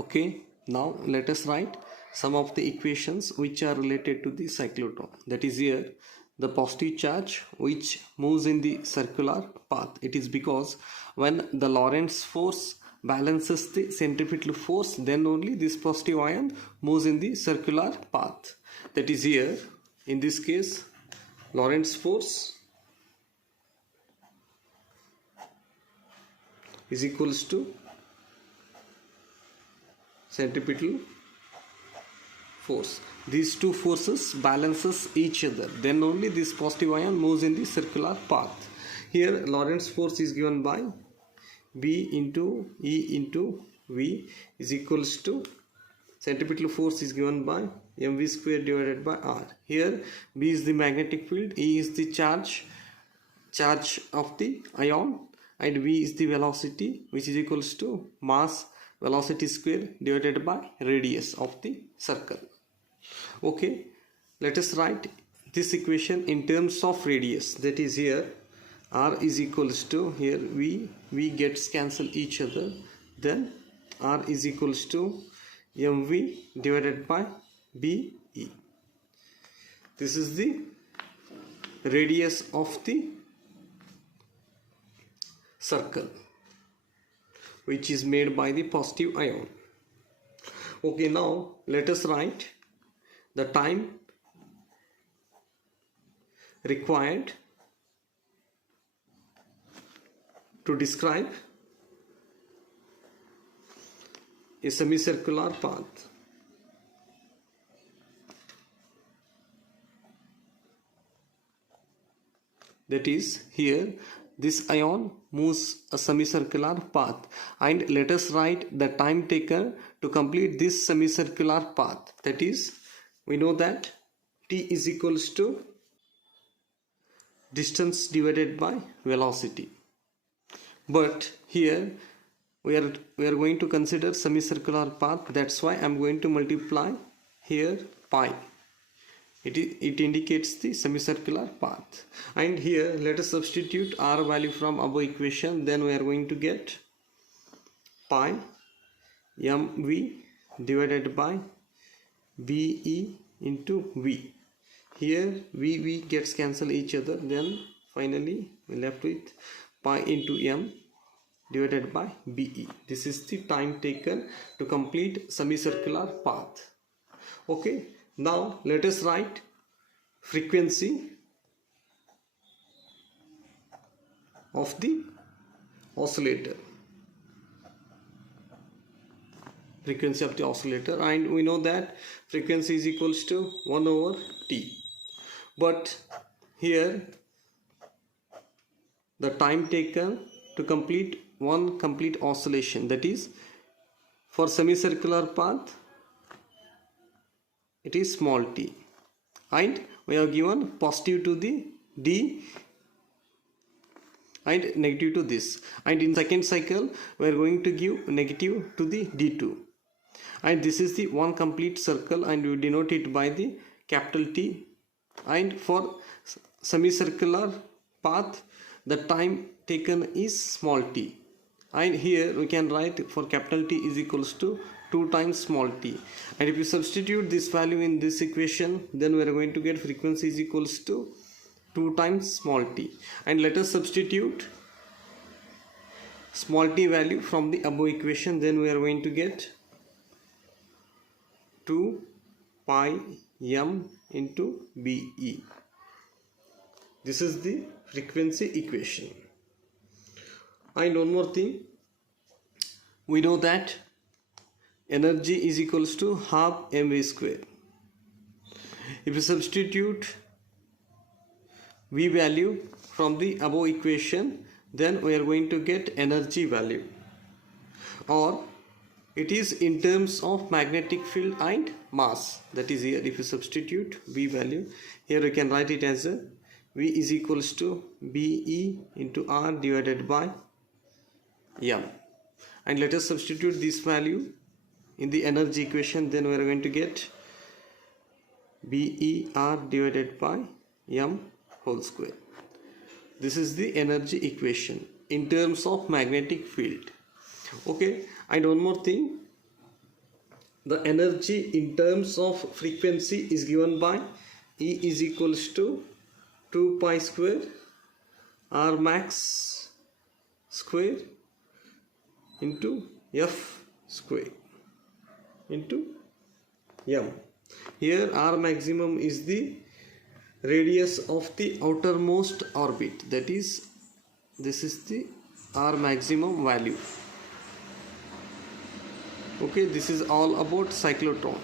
Okay, now let us write some of the equations which are related to the cyclotron. That is, here the positive charge which moves in the circular path. It is because when the Lorentz force balances the centripetal force, then only this positive ion moves in the circular path. That is, here in this case Lorentz force is equals to centripetal force. These two forces balances each other, then only this positive ion moves in the circular path. Here Lorentz force is given by B into E into V is equals to centripetal force is given by mv square divided by r. Here B is the magnetic field, E is the charge of the ion, and V is the velocity, which is equals to mass velocity square divided by radius of the circle. Okay, let us write this equation in terms of radius. That is, here r is equals to, here v gets cancel each other, then r is equals to mv divided by be. This is the radius of the circle which is made by the positive ion. Okay, now let us write the time required to describe a semicircular path. That is, here this ion moves a semicircular path, and let us write the time taken to complete this semicircular path. That is, we know that t is equals to distance divided by velocity, but here we are going to consider semicircular path. That's why I am going to multiply here pi. It indicates the semicircular path. And here let us substitute r value from above equation. Then we are going to get pi mv divided by be into v. Here v gets cancel each other, then finally we left with pi into m divided by be. This is the time taken to complete semicircular path. Okay, now let us write frequency of the oscillator. Frequency of the oscillator, and we know that frequency is equals to 1 over t. But here the time taken to complete one complete oscillation, that is, for semicircular path it is small t, and we have given positive to the d and negative to this, and in second cycle we are going to give negative to the d2, and this is the one complete circle, and we denote it by the capital T. And for semicircular path the time taken is small t, and here we can write for capital T is equals to 2 times small t, and if you substitute this value in this equation, then we are going to get frequency is equals to 2 times small t. And let us substitute small t value from the above equation, then we are going to get 2 pi m into be. This is the frequency equation. And one more thing, we know that energy is equals to half mv square. If you substitute v value from the above equation, then we are going to get energy value, or it is in terms of magnetic field and mass. That is, here if you substitute v value, here we can write it as a v is equals to be into r divided by m, and let us substitute this value in the energy equation, then we are going to get BER divided by m whole square. This is the energy equation in terms of magnetic field. Okay, and one more thing, the energy in terms of frequency is given by E is equals to 2 pi square R max square into F square into M. Here R maximum is the radius of the outermost orbit, that is, this is the R maximum value. Okay, this is all about cyclotron.